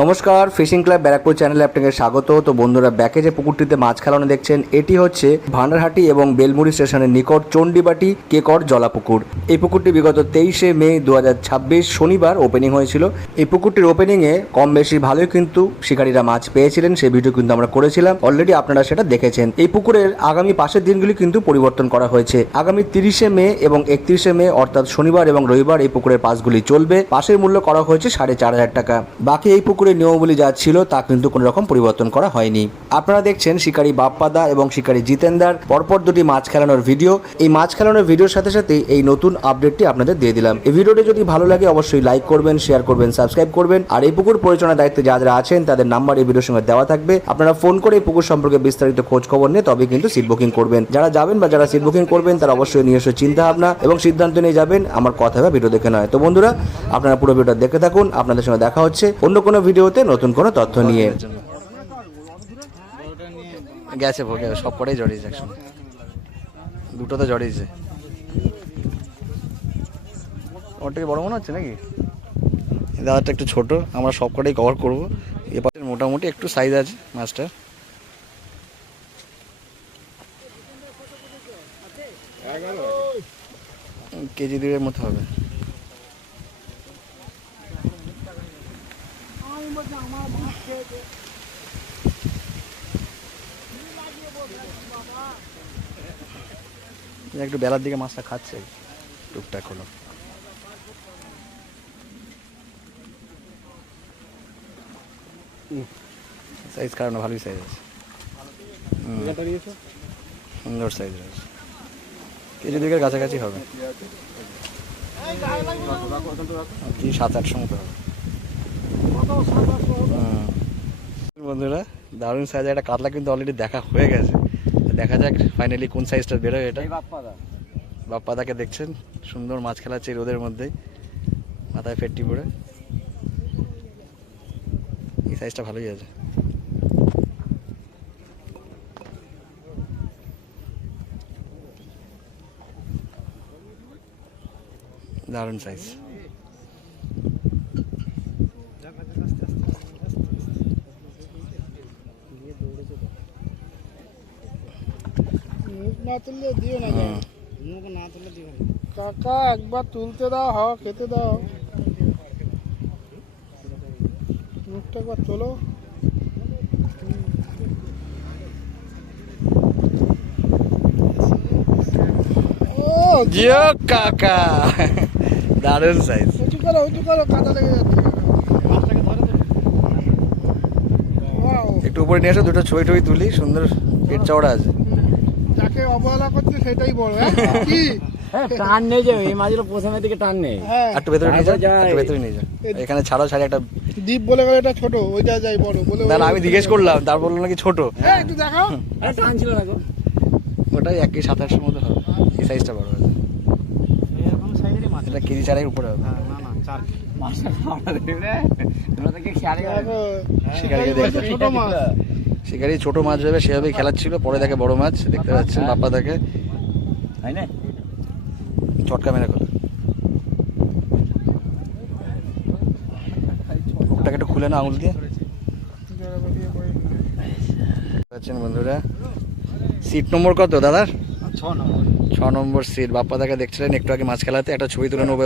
নমস্কার, fishing club Barrackpore চ্যানেলে আপনাকে স্বাগত। তো বন্ধুরা, ব্যাকে যে পুকুরটিতে মাছ খেলানো দেখছেন, এটি হচ্ছে ভান্ডারহাটি এবং বেলমুড়ি স্টেশনের নিকট চণ্ডীবাটি কেকর জলাপুকুর। এই পুকুরটি বিগত 23শে মে 2026 শনিবার ওপেনিং হয়েছিল। এই পুকুরটির ওপেনিংয়ে কম বেশি ভালোই কিন্তু শিকারীরা মাছ পেয়েছিলেন, সেই ভিডিও কিন্তু আমরা করেছিলাম, অলরেডি আপনারা সেটা দেখেছেন। এই পুকুরের আগামী পাশের দিনগুলি কিন্তু পরিবর্তন করা হয়েছে। আগামী 30শে মে এবং 31শে মে অর্থাৎ শনিবার এবং রবিবার এই পুকুরের পাসগুলি চলবে। পাশের মূল্য করা হয়েছে 4,500 টাকা। বাকি এই পুকুরের নিয়মাবলী যা ছিল তা কিন্তু কোনো রকম পরিবর্তন করা হয়নি। আপনারা দেখছেন শিকারী বাপ্পাদা এবং শিকারী জিতেন্দার পরপর দুটি মাছ খেলানোর ভিডিও। এই মাছ খেলানোর ভিডিওর সাথে সাথে এই নতুন আপডেটটি আপনাদের দিয়ে দিলাম। এই ভিডিওটি যদি ভালো লাগে অবশ্যই লাইক করবেন, শেয়ার করবেন, সাবস্ক্রাইব করবেন। আর এই পুকুর পরিচালনার দায়িত্বে যারা আছেন তাদের নাম্বার এই ভিডিওর সঙ্গে দেওয়া থাকবে। আপনারা ফোন করে এই পুকুর সম্পর্কে বিস্তারিত খোঁজ খবর নিয়ে তবে কিন্তু সিট বুকিং করবেন। যারা যাবেন বা যারা সিট বুকিং করবেন তারা অবশ্যই নিজস্ব চিন্তা ভাবনা এবং সিদ্ধান্ত নিয়ে যাবেন, আমার কথা বা ভিডিও দেখে নয়। তো বন্ধুরা, আপনারা পুরো ভিডিওটা দেখে থাকুন। আপনাদের সঙ্গে দেখা হচ্ছে অন্য কোনো ভিডিওতে নতুন কোনো তথ্য নিয়ে। গেছে ভোগে সব কটাই জড়িয়েছে, একসঙ্গে দুটো তো জড়িয়েছে। ওর থেকে বড় মনে হচ্ছে নাকি? দাদাটা একটু ছোট, আমরা সব কটাই কভার করবো। এবার মোটামুটি একটু সাইজ আছে মাছটার। কেজি 2 মতো হবে। একটু বেলার দিকে মাছটা খাচ্ছে টুকটাক হলো। সাইজ কারণে ভালোই সাইজ আছে, সুন্দর সাইজ রয়েছে। কেজি 2 কাছাকাছি হবে, কি 700-800 মতো হবে। বন্ধুরা, দারুণ সাইজ একটা কাতলা কিন্তু অলরেডি দেখা হয়ে গেছে। দেখা যাক ফাইনালি কোন সাইজটা বেরোয়। এটা বাপ্পাদাকে দেখছেন, সুন্দর মাছ খেলাচ্ছে রোদের মধ্যেই, মাথায় ফেটটি পরে। এই সাইজটা ভালোই আছে। দারুণ সাইজ। কাকা একবার তুলতে দাও, হ খেতে দাও, মুখটা একবার তোলো। জিও কাকা, দারুণ সাইজ। উঁচু করো, উঁচু করো, কাদা লেগে যাচ্ছে। একটু উপরে নিয়ে এসো, দুটো ছবি টবি তুলি। সুন্দর পেট চওড়া আছে। যাকে অবহেলা করছে সেটাই বড়। কি টান নেই যে এই মাছগুলো প্রথমের দিকে টান নেই। একটু ভেতরে নিয়ে যাও, একটু ভেতরে নিয়ে যাও। এখানে ছাড়াও ছাড়ি একটা দ্বীপ বলে গেলে এটা ছোট, ওইটা যাই বড় বলে। না, আমি জিজ্ঞেস করলাম, তার বললো নাকি ছোট। একটু দেখাও। টান ছিল না গো, ওটাই 1,700 মতো হবে। এই সাইজটা বড় হবে, এরকম সাইজেরই মাছ। এটা কেজি 4 উপরে হবে। না না, 4 মাছটা ভাড়া দেবে তোমরা তো কি খেয়ালই করো না। শিকারিকে দেখতে, ছোট মাছ। শিকারি ছোট মাছ ভেবে সেভাবেই খেলাচ্ছিল, পরে দেখে বড় মাছ। দেখতে পাচ্ছেন বাপ্পা দেখে, তাই না? চটকা মেরে খোলে। ওটাকে একটু খুলে না আঙুল দিয়ে। পাচ্ছেন বন্ধুরা, সিট নম্বর কত দাদার? 6 নম্বর। 6 নম্বর সিট। বাপ্পা দাকে দেখছিলেন একটু আগে মাছ খেলাতে, একটা ছবি তুলে নেবো।